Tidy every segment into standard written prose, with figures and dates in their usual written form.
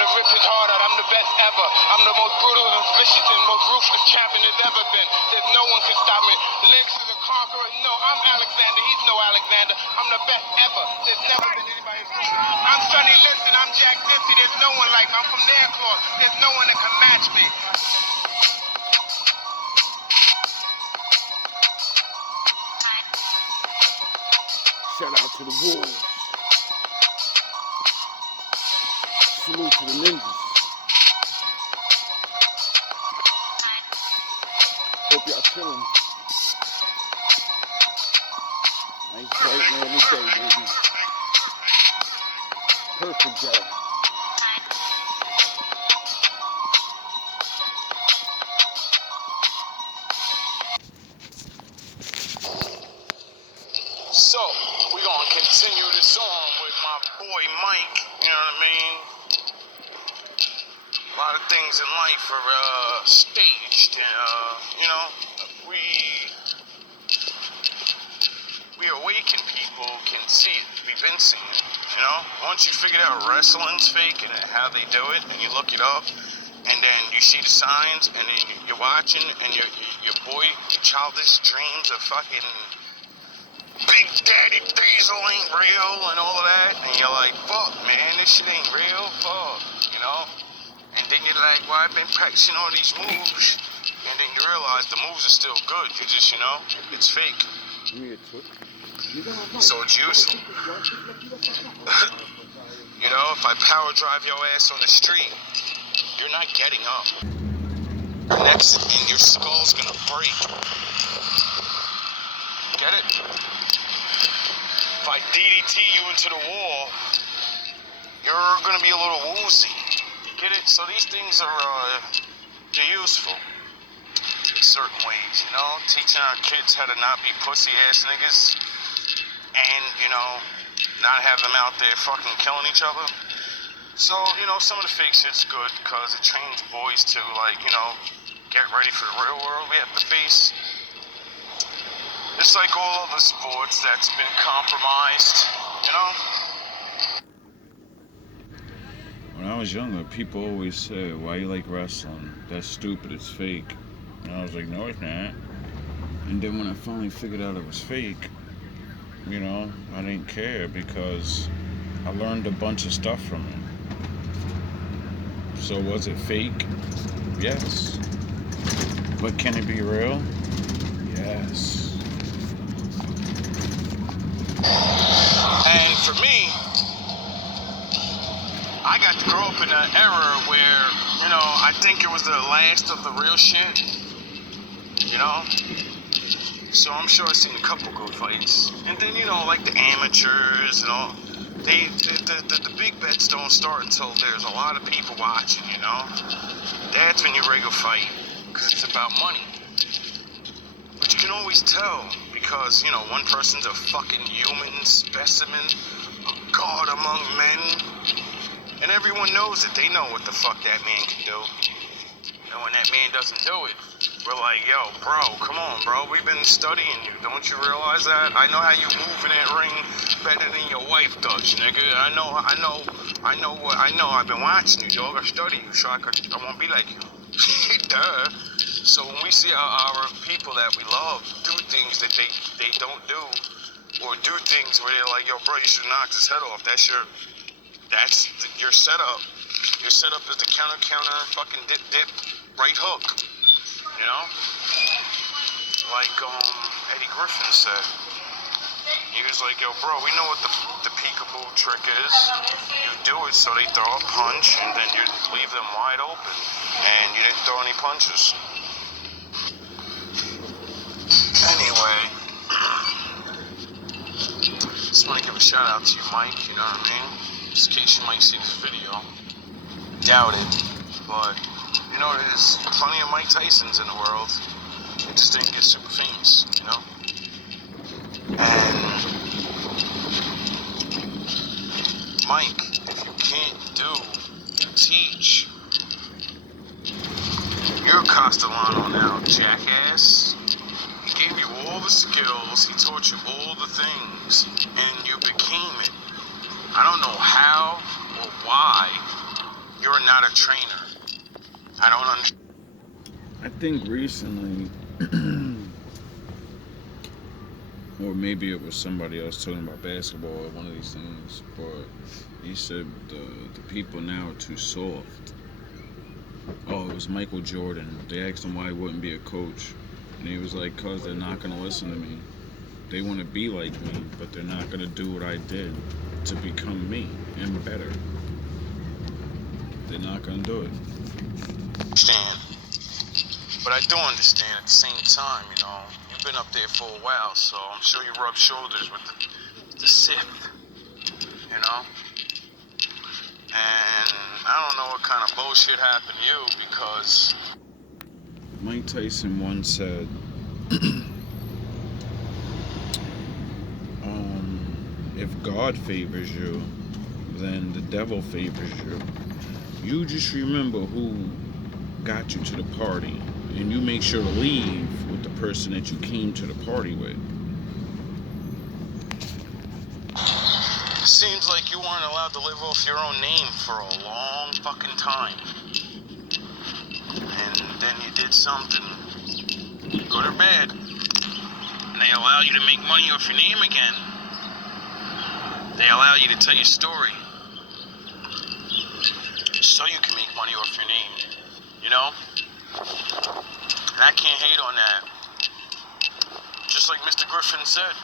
gonna rip his heart out. I'm the best ever. I'm the most brutal and vicious and most ruthless champion there's ever been. There's no one can stop me. Lynx is a conqueror. No, I'm Alexander. He's no Alexander. I'm the best ever. There's never been anybody else. I'm Sonny Liston. I'm Jack Dempsey. There's no one like me. I'm from Nairclaw. There's no one that can match me. Shout out to the Wolves. Salute to the ninjas. Hope y'all chilling. Nice bright man today, baby. Perfect job. So, we're going to continue this on with my boy Mike, you know what I mean? A lot of things in life are staged, and, you know, we awakened people can see it. We've been seeing it, you know? Once you figure out wrestling's fake and how they do it, and you look it up, and then you see the signs, and then you're watching, and your boy, your childish dreams of fucking Big Daddy Diesel ain't real and all of that, and you're like, fuck, man, this shit ain't real, fuck, you know? And then you're like, well, I've been practicing all these moves, and then you realize the moves are still good, you just, you know, it's fake. So it's useful. You know, if I power drive your ass on the street, you're not getting up. Next, and your skull's gonna break. Get it? If I DDT you into the wall, you're gonna be a little woozy. Get it? So these things are, they're useful in certain ways, you know? Teaching our kids how to not be pussy ass niggas and, you know, not have them out there fucking killing each other. So, you know, some of the fake shit's good because it trains boys to, like, you know, get ready for the real world we have to face. It's like all other sports that's been compromised, you know? When I was younger, people always said, why you like wrestling? That's stupid, it's fake. And I was like, no, it's not. And then when I finally figured out it was fake, you know, I didn't care because I learned a bunch of stuff from it. So was it fake? Yes. But can it be real? Yes. And for me, I got to grow up in an era where, you know, I think it was the last of the real shit, you know? So I'm sure I've seen a couple good fights. And then, you know, like the amateurs and all, the big bets don't start until there's a lot of people watching, you know? That's when you ready to fight, because it's about money. But you can always tell, because, you know, one person's a fucking human specimen, a god among men, and everyone knows it. They know what the fuck that man can do. And when that man doesn't do it, we're like, yo, bro, come on, bro. We've been studying you. Don't you realize that? I know how you move in that ring better than your wife does, nigga. I know. I've been watching you, dog. I study you, so I won't be like you. Duh. So when we see our people that we love do things that they don't do, or do things where they're like, yo, bro, you should knock his head off. That's your setup. Your setup is the counter, fucking dip, right hook. You know? Like Eddie Griffin said. He was like, yo, bro, we know what the peekaboo trick is. You do it so they throw a punch, and then you leave them wide open. And you didn't throw any punches. Anyway, just want to give a shout out to you, Mike, you know what I mean? Just in case you might see this video. Doubt it, but you know, there's plenty of Mike Tysons in the world. They just didn't get super famous, you know? And Mike, if you can't do, teach. You're Castellano now, jackass. He gave you all the skills, he taught you all the things, and you became it. I don't know how or why, You're not a trainer. I don't understand. I think recently, or maybe it was somebody else talking about basketball or one of these things, but he said the people now are too soft. Oh, it was Michael Jordan. They asked him why he wouldn't be a coach. And he was like, cause they're not going to listen to me. They want to be like me, but they're not going to do what I did to become me and better. They're not going to do it. But I do understand at the same time, you know, you've been up there for a while, so I'm sure you rub shoulders with the Sith, you know? And I don't know what kind of bullshit happened to you because... Mike Tyson once said, if God favors you, then the devil favors you. You just remember who got you to the party, and you make sure to leave with the person that you came to the party with. It seems like you weren't allowed to live off your own name for a long fucking time. And then you did something, good or bad, and they allow you to make money off your name again. They allow you to tell your story so you can make money off your name, you know? And I can't hate on that. Just like Mr. Griffin said,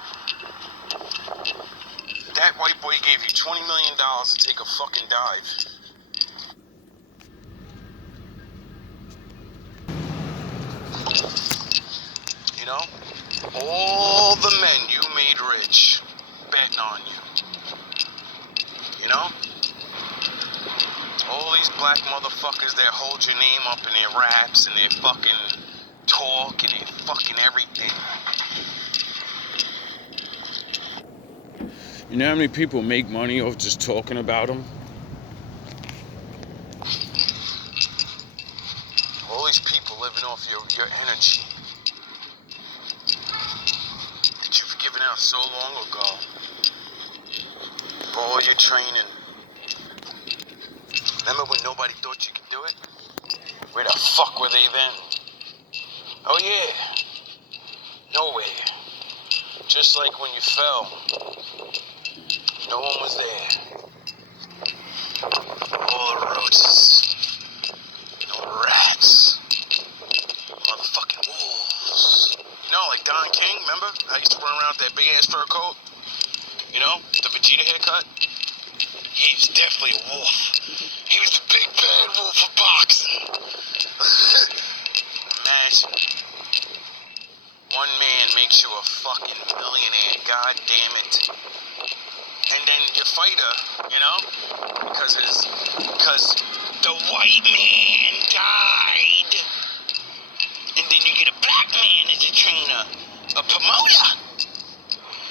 that white boy gave you $20 million to take a fucking dive. You know? All the men you made rich betting on you. You know? All these black motherfuckers that hold your name up in their raps and their fucking talk and their fucking everything. You know how many people make money off just talking about them? All these people living off your energy that you've given out so long ago. All your training. Remember when nobody thought you could do it? Where the fuck were they then? Oh yeah. Nowhere. Just like when you fell. No one was there. All the roaches. No rats. Motherfucking wolves. You know, like Don King, remember? I used to run around with that big ass fur coat. You know, the Vegeta haircut. He was definitely a wolf. He was the big bad wolf of boxing. Imagine. One man makes you a fucking millionaire, god damn it. And then your fighter, you know, because the white man died. And then you get a black man as a trainer, a promoter.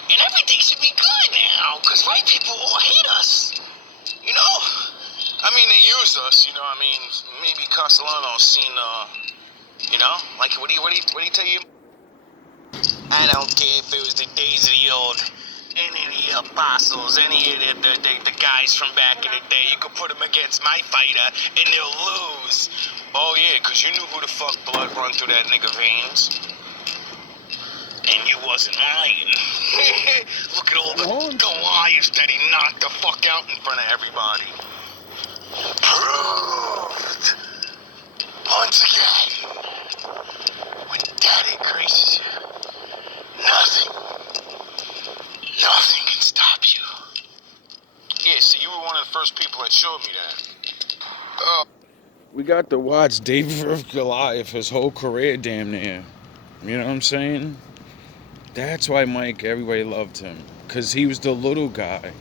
And everything should be good now, because white people all hate us. You know? I mean, they use us, you know, I mean, maybe Castellano's seen, you know, like, what do you tell you? I don't care if it was the days of the old, any of the apostles, any of the guys from back in the day, you could put them against my fighter, and they'll lose. Oh, yeah, because you knew who the fuck blood run through that nigga veins. And you wasn't lying. Look at all the Goliaths that he knocked the fuck out in front of everybody. Proved. Once again. When daddy graces you, nothing can stop you. Yeah, see, you were one of the first people that showed me that. We got to watch David vs. Goliath his whole career damn near. You know what I'm saying? That's why Mike, everybody loved him. Because he was the little guy.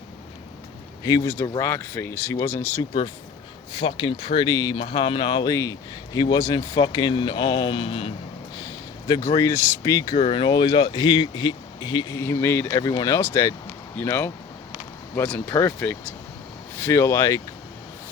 He was the rock face. He wasn't super fucking pretty Muhammad Ali. He wasn't fucking the greatest speaker and all these other... He made everyone else that, you know, wasn't perfect feel like,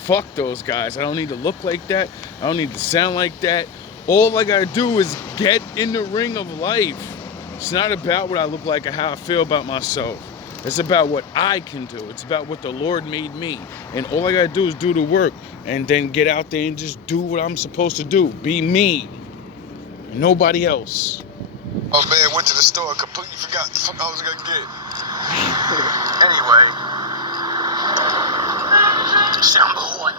fuck those guys. I don't need to look like that. I don't need to sound like that. All I gotta do is get in the ring of life. It's not about what I look like or how I feel about myself. It's about what I can do. It's about what the Lord made me. And all I gotta do is do the work and then get out there and just do what I'm supposed to do. Be me. Nobody else. Oh man, went to the store, completely forgot the fuck I was gonna get. Anyway. Number one.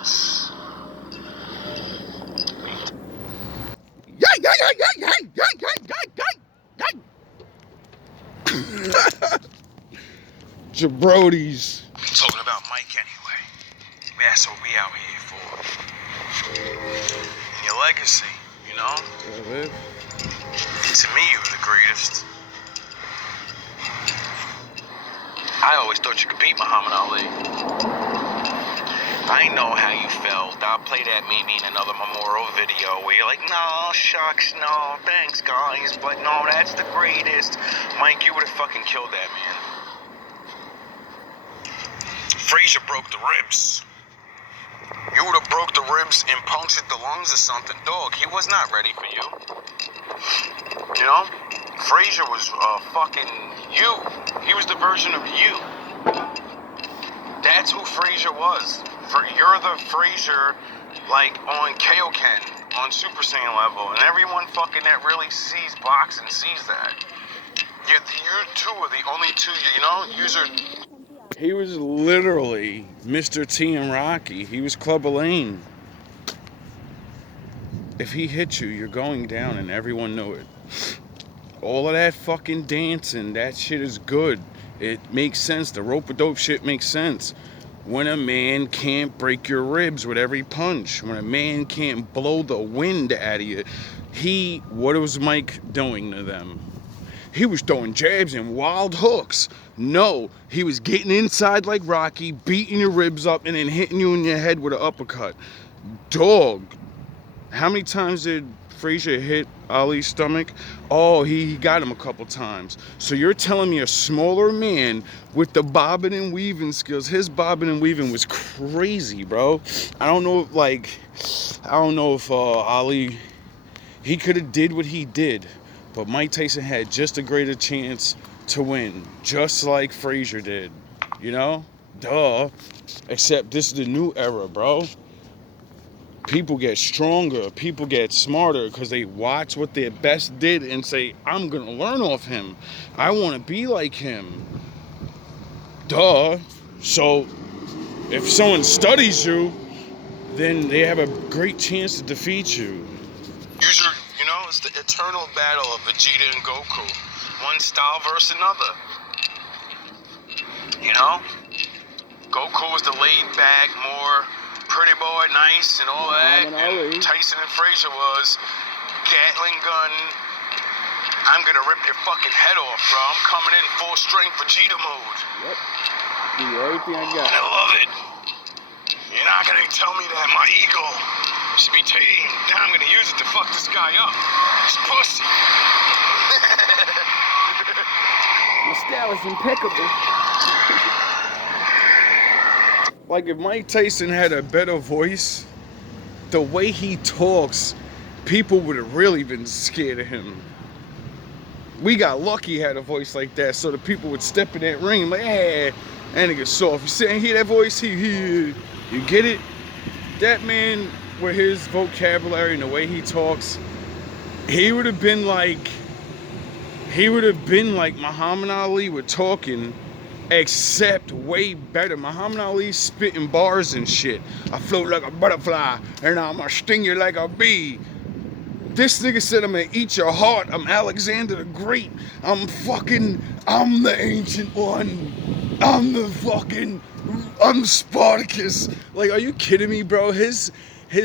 Jabrotis. Talking about Mike anyway. That's what we out here for. And your legacy, you know? To me, you were the greatest. I always thought you could beat Muhammad Ali. I know how you felt. I'll play that maybe in another memorial video where you're like, no, shucks, no, thanks, guys, but no, that's the greatest. Mike, you would have fucking killed that man. Frazier broke the ribs. You would have broke the ribs and punctured the lungs or something. Dog, he was not ready for you. You know? Frazier was fucking you. He was the version of you. That's who Frazier was. You're the Frazier, like, on Kaioken, on Super Saiyan level. And everyone fucking that really sees boxing sees that. You two are the only two, you know? He was literally Mr. T and Rocky. He was Clubber Lane. If he hit you, you're going down, and everyone knew it. All of that fucking dancing, that shit is good. It makes sense. The rope-a-dope shit makes sense. When a man can't break your ribs with every punch, when a man can't blow the wind out of you, what was Mike doing to them? He was throwing jabs and wild hooks. No, he was getting inside like Rocky, beating your ribs up, and then hitting you in your head with an uppercut. Dog. How many times did Frazier hit Ali's stomach? Oh, he got him a couple times. So you're telling me a smaller man with the bobbing and weaving skills, his bobbing and weaving was crazy, bro. I don't know if Ali, he could have did what he did. But Mike Tyson had just a greater chance to win, just like Frazier did, you know? Duh. Except this is the new era, bro. People get stronger, people get smarter because they watch what their best did and say, I'm going to learn off him. I want to be like him. Duh. So if someone studies you, then they have a great chance to defeat you. You know, it's the eternal battle of Vegeta and Goku. One style versus another. You know? Goku was the laid-back, more pretty boy, nice, and all that. And Tyson and Frazier was Gatling gun. I'm gonna rip your fucking head off, bro. I'm coming in full strength Vegeta mode. Yep. Give you everything I got. And I love it. You're not gonna tell me that my ego should be tamed. Now I'm gonna use it to fuck this guy up. This pussy. My style is impeccable. Like if Mike Tyson had a better voice, the way he talks, people would have really been scared of him. We got lucky he had a voice like that, so the people would step in that ring like, hey, that nigga soft. You see, hear that voice? You get it? That man, with his vocabulary and the way he talks, he would have been like Muhammad Ali with talking, except way better. Muhammad Ali's spitting bars and shit. I float like a butterfly, and I'ma sting you like a bee. This nigga said, I'm gonna eat your heart. I'm Alexander the Great. I'm the ancient one. I'm Spartacus. Like, are you kidding me, bro? His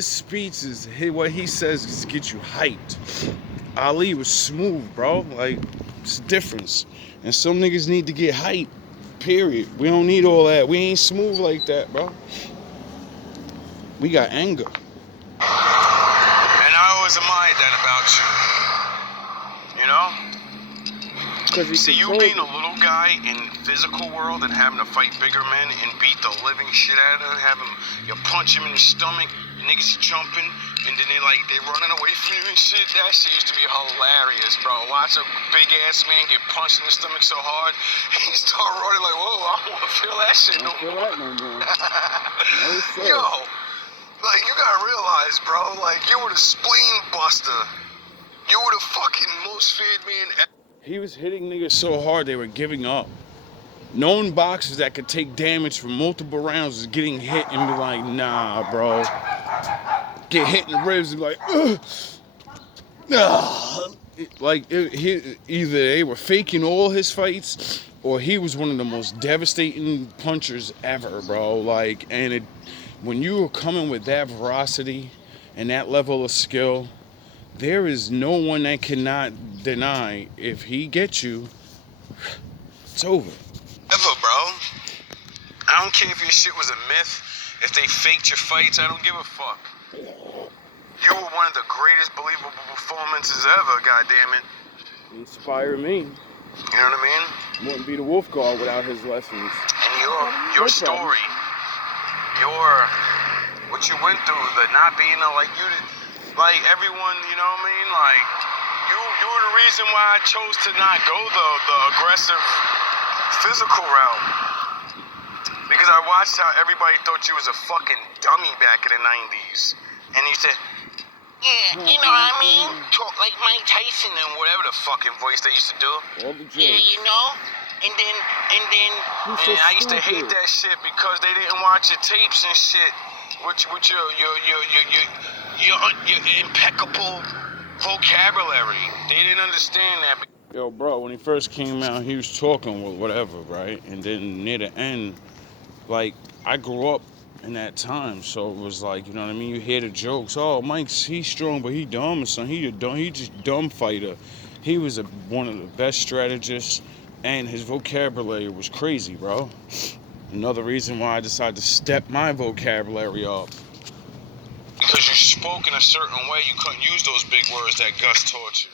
speeches, what he says is to get you hyped. Ali was smooth, bro. Like, it's a difference. And some niggas need to get hyped, period. We don't need all that. We ain't smooth like that, bro. We got anger. And I always admired that about you. You know? See, you being a little guy in physical world and having to fight bigger men and beat the living shit out of them, have him, you punch him in the stomach, niggas jumping, and then they running away from you and shit. That shit used to be hilarious, bro. Watch a big ass man get punched in the stomach so hard, he start running like, whoa, I don't want to feel that shit no more. No, sir. Yo, like, you gotta realize, bro, like, you were the spleen buster. You were the fucking most feared man ever. He was hitting niggas so hard they were giving up. Known boxers that could take damage from multiple rounds is getting hit and be like, nah, bro. Get hit in the ribs and be like, ugh. Either they were faking all his fights, or he was one of the most devastating punchers ever, bro. Like, and when you are coming with that veracity and that level of skill, there is no one that cannot deny if he gets you, it's over. Ever, bro. I don't care if your shit was a myth, if they faked your fights, I don't give a fuck. You were one of the greatest believable performances ever, goddammit. He inspired me. You know what I mean? Wouldn't be the Wolf Guard without his lessons. And your story, what you went through, the not being like everyone, you know what I mean? Like, you were the reason why I chose to not go the aggressive physical route. Because I watched how everybody thought you was a fucking dummy back in the 90s. And you said, yeah, you know what I mean? Talk like Mike Tyson and whatever the fucking voice they used to do. Yeah, you know? And then I used to hate that shit because they didn't watch your tapes and shit. With your impeccable vocabulary. They didn't understand that. Yo, bro, when he first came out, he was talking with whatever, right? And then near the end, like, I grew up in that time, so it was like, you know what I mean? You hear the jokes. Oh, Mike's, he's strong, but he dumb, son. He just dumb fighter. He was one of the best strategists, and his vocabulary was crazy, bro. Another reason why I decided to step my vocabulary up. Because you spoke in a certain way, you couldn't use those big words that Gus taught you.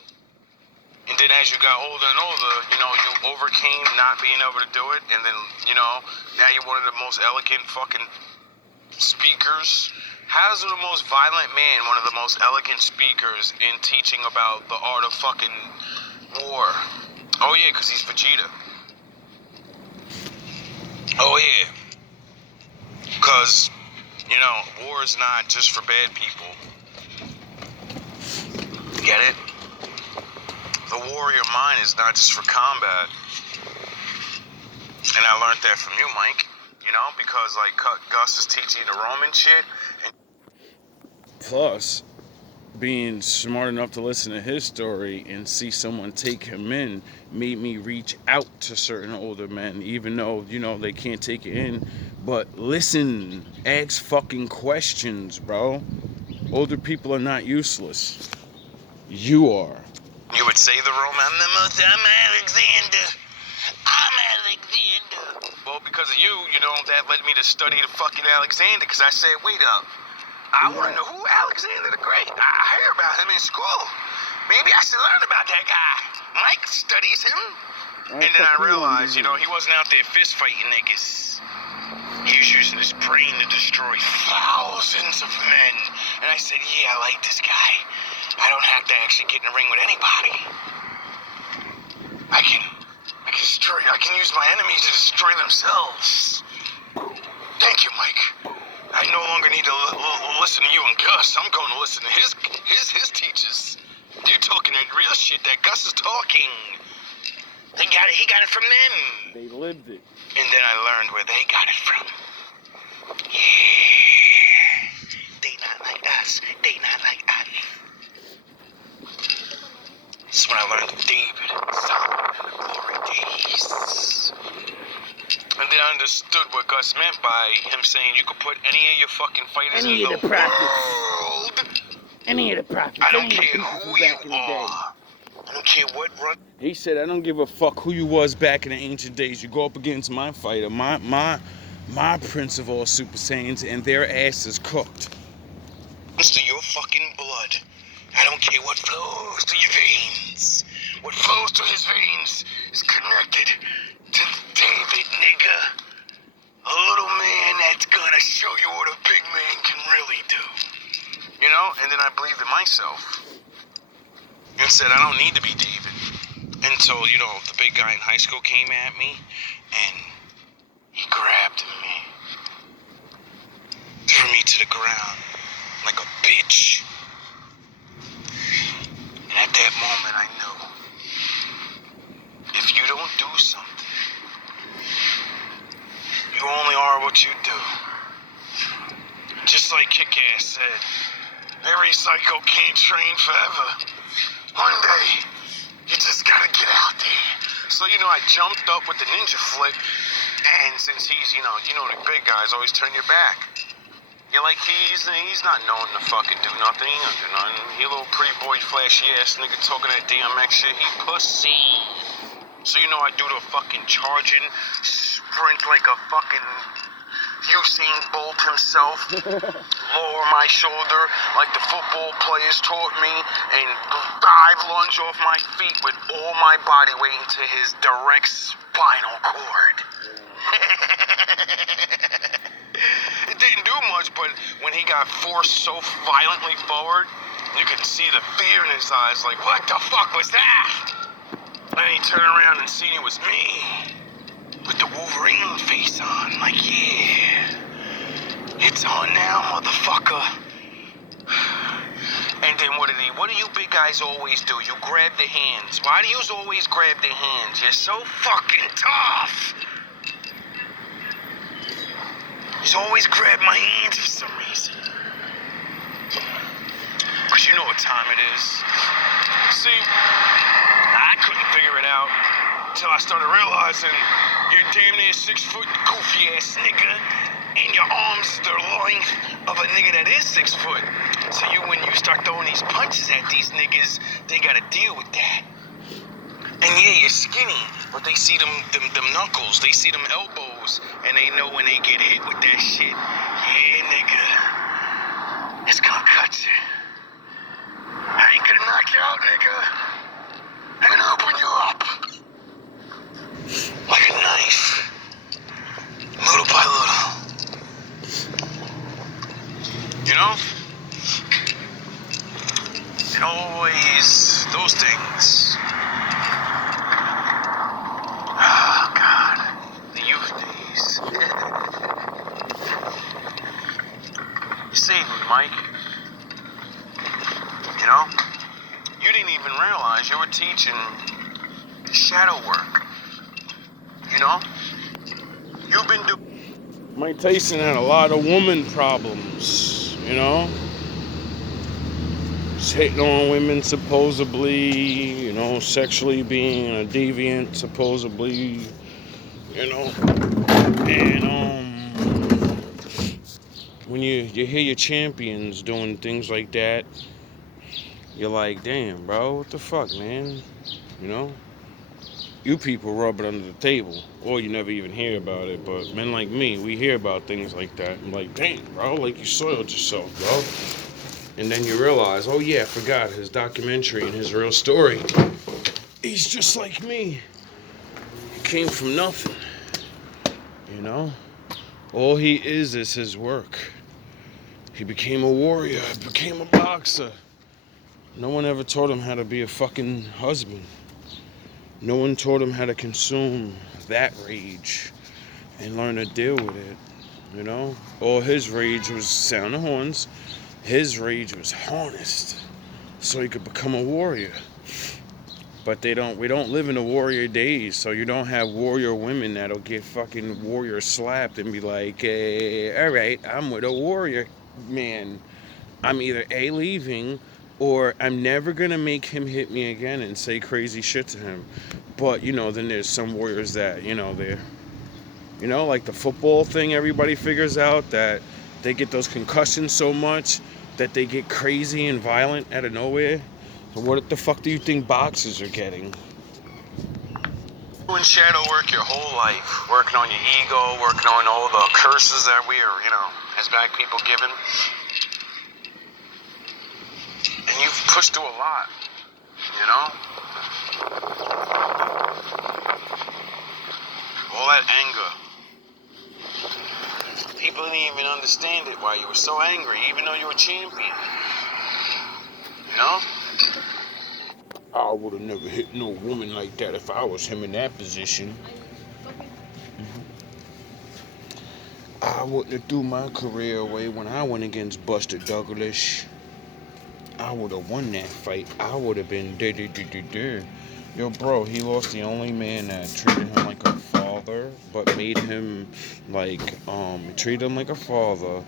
And then as you got older and older, you know, you overcame not being able to do it. And then, you know, now you're one of the most elegant fucking speakers. How's the most violent man one of the most elegant speakers in teaching about the art of fucking war? Oh, yeah, because he's Vegeta. Oh, yeah. Because, you know, war is not just for bad people. Get it? The warrior mind is not just for combat. And I learned that from you, Mike. You know, because, like, Gus is teaching the Roman shit. Plus, being smart enough to listen to his story and see someone take him in made me reach out to certain older men, even though, you know, they can't take it in. But listen, ask fucking questions, bro. Older people are not useless. You are. You would say the Roman, I'm Alexander. I'm Alexander. Well, because of you, you know, that led me to study the fucking Alexander, because I said, wait up. I want to know who Alexander the Great. I hear about him in school. Maybe I should learn about that guy. Mike studies him. And then I realized, you know, he wasn't out there fist fighting niggas. He was using his brain to destroy thousands of men. And I said, yeah, I like this guy. I don't have to actually get in the ring with anybody. I can use my enemies to destroy themselves. Thank you, Mike. I no longer need to listen to you and Gus. I'm going to listen to his teachers. They're talking that real shit that Gus is talking. He got it from them. They lived it. And then I learned where they got it from. Yeah. They not like us. They not like us. This is when I learned David, Solomon, and the glory days. And then I understood what Gus meant by him saying you could put any of your fucking fighters in the world. Any of the prophets. I don't care who you are. I don't care what run. He said, I don't give a fuck who you was back in the ancient days. You go up against my fighter, my prince of all Super Saiyans, and their ass is cooked. To your fucking blood. I don't care what flows through your veins. What flows through his veins is connected to David, nigga. A little man that's gonna show you what a big man can really do. know, and then I believed in myself and said, I don't need to be David. Until, you know, the big guy in high school came at me and he grabbed me, threw me to the ground like a bitch. And at that moment, I knew, if you don't do something, you only are what you do. Just like Kick-Ass said, every psycho can't train forever. One day, you just gotta get out there. So, you know, I jumped up with the ninja flip, and since he's, you know, the big guys always turn your back. You're like, he's not known to fucking do nothing. He don't do nothing. He a little pretty boy, flashy ass nigga talking that DMX shit. He pussy. So, you know, I do the fucking charging, sprint like a fucking Usain Bolt himself, lower my shoulder like the football players taught me, and dive lunge off my feet with all my body weight into his direct spinal cord. It didn't do much, but when he got forced so violently forward, you could see the fear in his eyes, like, what the fuck was that? And he turned around and seen it was me. With the Wolverine face on, like, yeah, it's on now, motherfucker. And then what do you big guys always do? You grab the hands. Why do you always grab the hands? You're so fucking tough. You always grab my hands for some reason. Because you know what time it is. See, I couldn't figure it out until I started realizing you're damn near 6 foot goofy ass nigga, and your arms the length of a nigga that is 6 foot. So when you start throwing these punches at these niggas, they gotta deal with that. And yeah, you're skinny, but they see them knuckles, they see them elbows, and they know when they get hit with that shit. Yeah, nigga, it's gonna cut you. I ain't gonna knock you out, nigga. I'm gonna open you up. Like a knife, little by little. You know? It always, those things. Oh, God. The youth days. You saved me, Mike. You know? You didn't even realize you were teaching shadow work. You know? You've been doing... Mike Tyson had a lot of woman problems, you know? Just hitting on women supposedly, you know, sexually being a deviant supposedly, you know? And when you hear your champions doing things like that, you're like, damn, bro, what the fuck, man? You know? You people rub it under the table, or you never even hear about it, but men like me, we hear about things like that. I'm like, dang, bro, like you soiled yourself, bro. And then you realize, oh yeah, I forgot his documentary and his real story. He's just like me. He came from nothing, you know? All he is his work. He became a warrior, became a boxer. No one ever taught him how to be a fucking husband. No one taught him how to consume that rage and learn to deal with it, you know? All his rage was sound the horns. His rage was harnessed so he could become a warrior. But we don't live in the warrior days, so you don't have warrior women that'll get fucking warrior slapped and be like, hey, all right, I'm with a warrior man. I'm either A, leaving, or I'm never gonna make him hit me again and say crazy shit to him. But, you know, then there's some warriors that, you know, they're, you know, like the football thing, everybody figures out that they get those concussions so much that they get crazy and violent out of nowhere. So what the fuck do you think boxers are getting? Doing shadow work your whole life, working on your ego, working on all the curses that we are, you know, as black people given. And you've pushed through a lot, you know? All that anger. People didn't even understand it why you were so angry, even though you were champion. You know? I would have never hit no woman like that if I was him in that position. I wouldn't have threw my career away when I went against Buster Douglas. I would have won that fight. I would have been there. Yo, bro, he lost the only man that treated him like a father, but made him treated him like a father,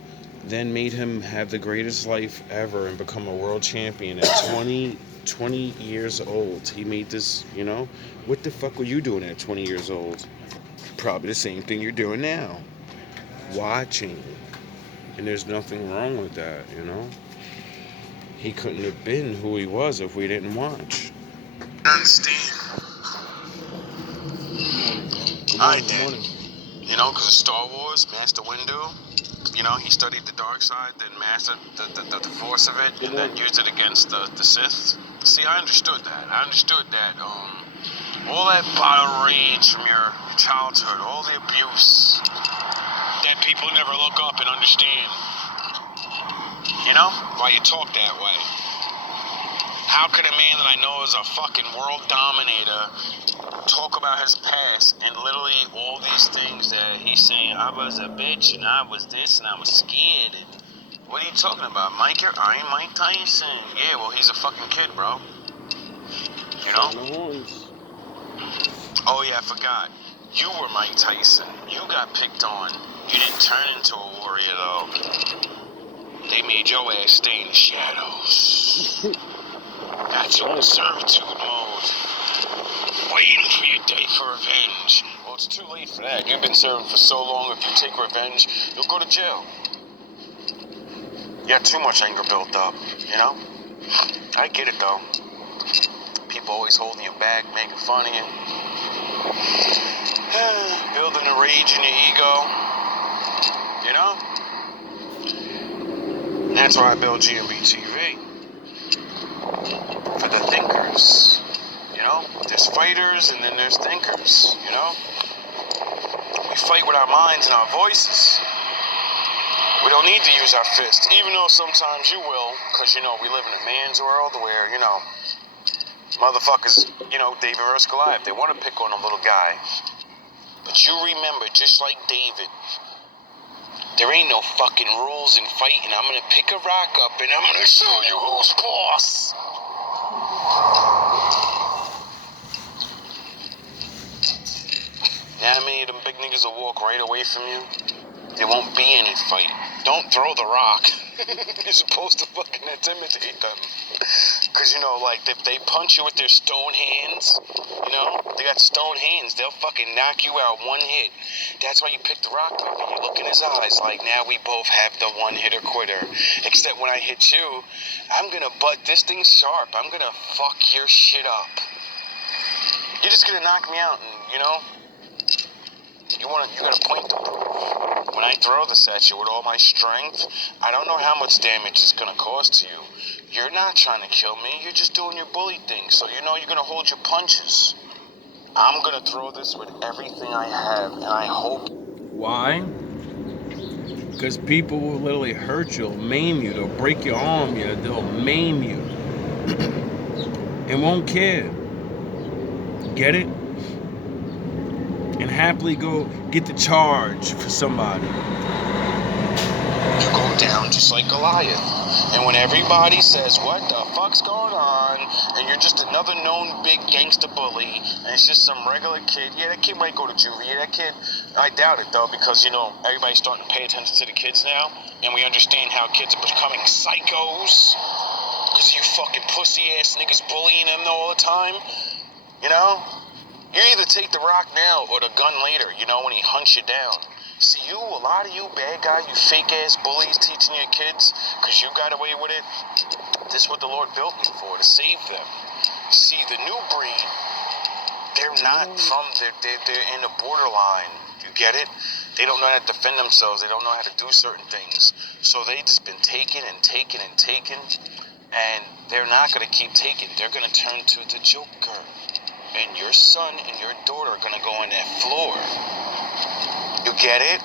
then made him have the greatest life ever and become a world champion at 20 years old. He made this, What the fuck were you doing at 20 years old? Probably the same thing you're doing now. Watching. And there's nothing wrong with that, He couldn't have been who he was if we didn't watch. I understand. I did. Because of Star Wars, Master Windu, he studied the dark side, then mastered the force of it, and then used it against the Sith. See, I understood that. All that vile rage from your childhood, all the abuse that people never look up and understand. Why you talk that way. How could a man that I know is a fucking world dominator talk about his past and literally all these things that he's saying, I was a bitch and I was this and I was scared. And what are you talking about, Mike? I ain't Mike Tyson. Yeah, well, he's a fucking kid, bro. Oh, yeah, I forgot. You were Mike Tyson. You got picked on. You didn't turn into a warrior, though. They made your ass stay in the shadows. Got you in servitude mode. Waiting for your day for revenge. Well, it's too late for that. You've been serving for so long. If you take revenge, you'll go to jail. You got too much anger built up, I get it, though. People always holding you back, making fun of you. Building a rage in your ego. And that's why I built GMB TV. For the thinkers. There's fighters and then there's thinkers, We fight with our minds and our voices. We don't need to use our fists, even though sometimes you will, because, we live in a man's world where, motherfuckers, David versus Goliath, they want to pick on a little guy. But you remember, just like David, there ain't no fucking rules in fighting. I'm going to pick a rock up and I'm going to show you who's boss. You know how many of them big niggas will walk right away from you? There won't be any fight. Don't throw the rock. You're supposed to fucking intimidate them. Because, if they punch you with their stone hands, they got stone hands. They'll fucking knock you out one hit. That's why you pick the rock up and you look in his eyes like, now we both have the one-hitter quitter. Except when I hit you, I'm going to butt this thing sharp. I'm going to fuck your shit up. You're just going to knock me out and, you got a point to prove. When I throw this at you with all my strength, I don't know how much damage it's going to cause to you. You're not trying to kill me. You're just doing your bully thing. So you're going to hold your punches. I'm going to throw this with everything I have, and I hope. Why? Because people will literally hurt you, maim you, they'll break your arm, they'll maim you. And won't care. Get it? And happily go get the charge for somebody. You go down just like Goliath. And when everybody says, what the fuck's going on? And you're just another known big gangster bully, and it's just some regular kid. Yeah, that kid might go to juvie. Yeah, that kid, I doubt it though, because, everybody's starting to pay attention to the kids now. And we understand how kids are becoming psychos. Because you fucking pussy ass niggas bullying them all the time. You either take the rock now or the gun later, when he hunts you down. See, a lot of you bad guys, you fake ass bullies teaching your kids, because you got away with it. This is what the Lord built me for, to save them. See, the new breed, they're not they're in the borderline. You get it? They don't know how to defend themselves. They don't know how to do certain things. So they just been taken and taken and taken, and they're not going to keep taking. They're going to turn to the Joker. And your son and your daughter are going to go on that floor. You get it?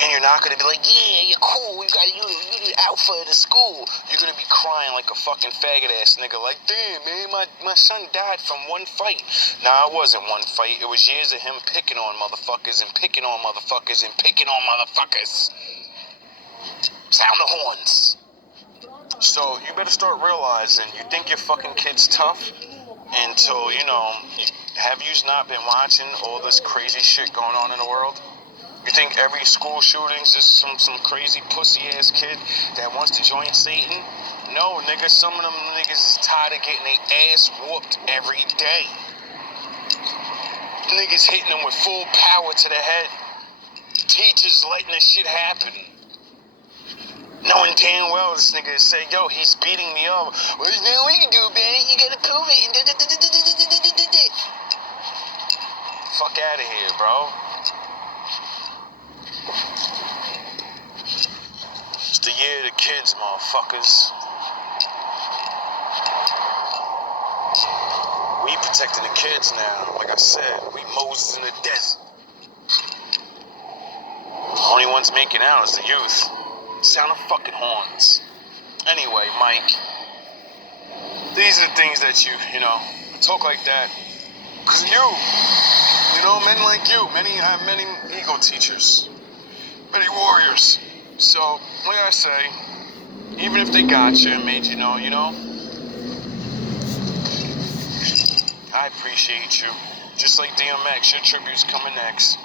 And you're not gonna be like, yeah, you're cool, you the alpha of the school. You're gonna be crying like a fucking faggot ass nigga, like, damn, man, my son died from one fight. Nah, it wasn't one fight. It was years of him picking on motherfuckers and picking on motherfuckers and picking on motherfuckers. Sound the horns. So you better start realizing you think your fucking kid's tough until, have you not been watching all this crazy shit going on in the world? You think every school shooting's just some crazy pussy ass kid that wants to join Satan? No, nigga, some of them niggas is tired of getting their ass whooped every day. Niggas hitting them with full power to the head. Teachers letting this shit happen. Knowing damn well this nigga say, yo, he's beating me up. Well, there's nothing we can do about it. You gotta prove it. Fuck out of here, bro. It's the year of the kids, motherfuckers. We protecting the kids now. Like I said, we Moses in the desert. The only ones making out is the youth. Sound of fucking horns. Anyway, Mike, these are the things that you talk like that. Because of you. Men like you. Many ego teachers. Many warriors. So, like I say, even if they got you and made you know, I appreciate you. Just like DMX, your tribute's coming next.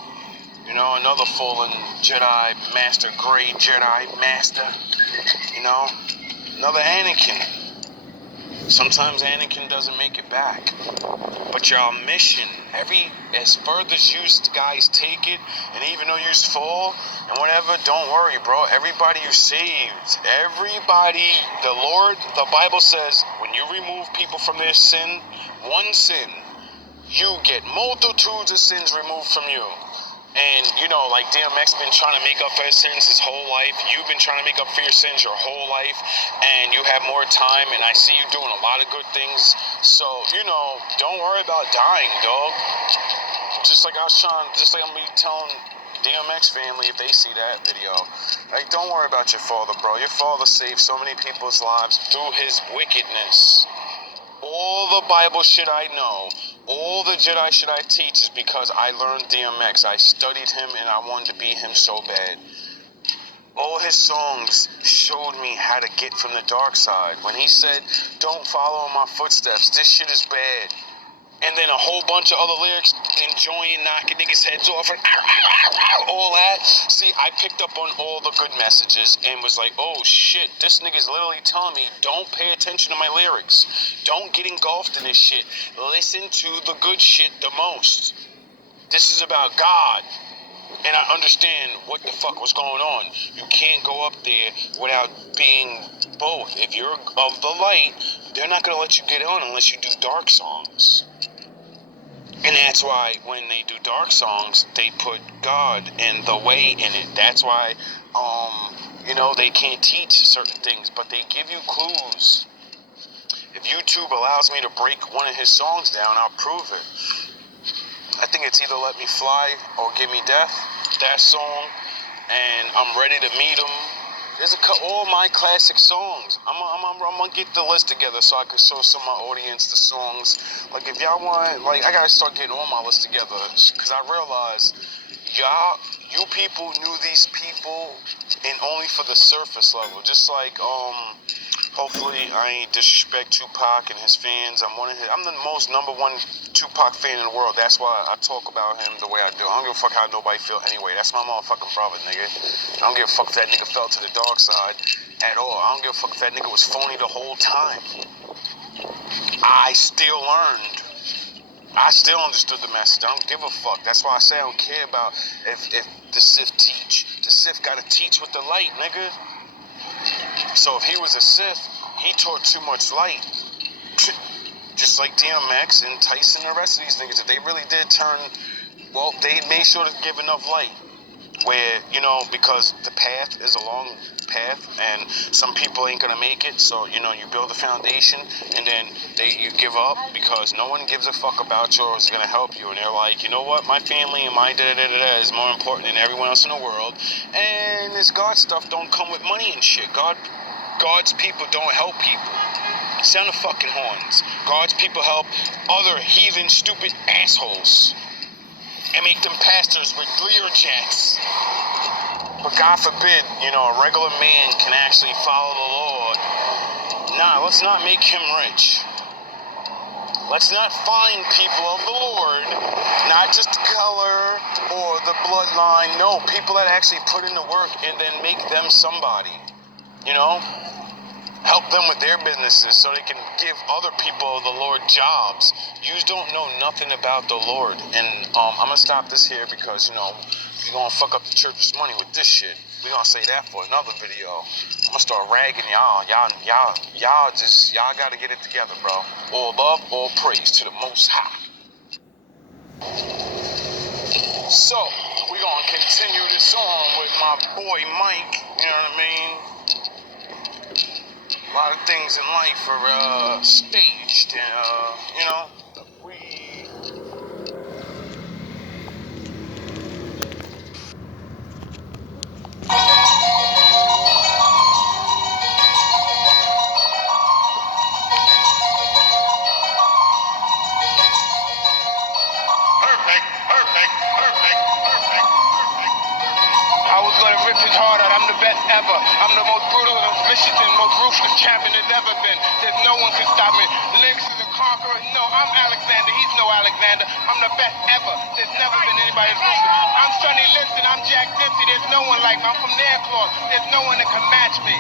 Another fallen Jedi master, great Jedi master. Another Anakin. Sometimes Anakin doesn't make it back. But your mission, as further as you guys take it, and even though you fall and whatever, don't worry, bro. Everybody you saved, the Bible says, when you remove people from their sin, one sin, you get multitudes of sins removed from you. And, like DMX been trying to make up for his sins his whole life. You've been trying to make up for your sins your whole life. And you have more time. And I see you doing a lot of good things. So, don't worry about dying, dog. Just like I'm going to be telling DMX family if they see that video. Like, don't worry about your father, bro. Your father saved so many people's lives through his wickedness. All the Bible shit I know, all the Jedi shit I teach is because I learned DMX. I studied him and I wanted to be him so bad. All his songs showed me how to get from the dark side. When he said, don't follow in my footsteps, this shit is bad. And then a whole bunch of other lyrics, enjoying knocking niggas' heads off and all that. See, I picked up on all the good messages and was like, oh shit, this nigga's literally telling me, don't pay attention to my lyrics. Don't get engulfed in this shit. Listen to the good shit the most. This is about God. And I understand what the fuck was going on. You can't go up there without being both. If you're of the light, they're not going to let you get on unless you do dark songs. And that's why when they do dark songs, they put God and the way in it. That's why, they can't teach certain things, but they give you clues. If YouTube allows me to break one of his songs down, I'll prove it. I think it's either Let Me Fly or Give Me Death, that song, and I'm ready to meet him. There's all my classic songs. I'm gonna get the list together so I can show some of my audience the songs. Like, if y'all want, I gotta start getting all my list together, because I realize you people knew these people and only for the surface level. Just like, hopefully I ain't disrespect Tupac and his fans. I'm the most #1 Tupac fan in the world. That's why I talk about him the way I do. I don't give a fuck how nobody feel anyway. That's my motherfucking brother, nigga. I don't give a fuck if that nigga fell to the dark side at all. I don't give a fuck if that nigga was phony the whole time. I still learned. I still understood the message. I don't give a fuck. That's why I say I don't care about if the Sith teach. The Sith gotta teach with the light, nigga. So if he was a Sith, he taught too much light. Just like DMX and Tyson and the rest of these niggas. If they really did turn, well, they made sure to give enough light. where, you know, because the path is a long path and some people ain't gonna make it, so, you know, you build a foundation and then you give up because no one gives a fuck about you or is gonna help you, and they're like, you know what, my family and my da-da-da-da-da is more important than everyone else in the world, and this God stuff don't come with money and shit. God's people don't help people. Sound the fucking horns. God's people help other heathen, stupid assholes and make them pastors with Learjets. But God forbid, you know, a regular man can actually follow the Lord. Nah, let's not make him rich. Let's not find people of the Lord, not just the color or the bloodline. No, people that actually put in the work and then make them somebody. You know? Help them with their businesses so they can give other people of the Lord jobs. You don't know nothing about the Lord. And I'm going to stop this here because, you know, you're going to fuck up the church's money with this shit. We're going to say that for another video. I'm going to start ragging y'all. Y'all got to get it together, bro. All love, all praise to the Most High. So, we're going to continue this on with my boy Mike. You know what I mean? A lot of things in life are staged, and you know, we. I was gonna rip his heart out. I'm the best ever. I'm the most brutal, most vicious, and most ruthless champion there's ever been. There's no one can stop me. Lynx is a conqueror. No, I'm Alexander. He's no Alexander. I'm the best ever. There's never been anybody as ruthless. I'm Sonny Liston. I'm Jack Dempsey. There's no one like me. I'm from their claws. There's no one that can match me.